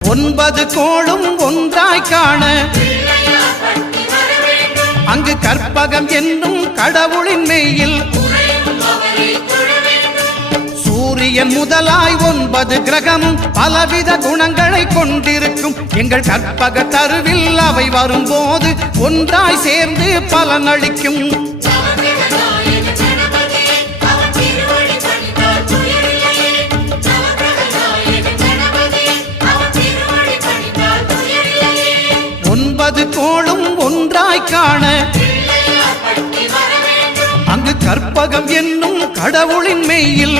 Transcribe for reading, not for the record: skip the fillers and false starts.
ஒன்பது கோளும் ஒன்றாய் காண அங்கு கற்பகம் என்னும் கடவுளின் மெய்யில் சூரியன் முதலாய் 9 கிரகமும் பலவித குணங்களை கொண்டிருக்கும் எங்கள் கற்பக தருவில் அவை வரும்போது ஒன்றாய் சேர்ந்து பலனளிக்கும். ஒன்பது கோளும் ஒன்றாய் காண அங்கு கற்பகம் என்னும் கடவுளின் மெய்யில்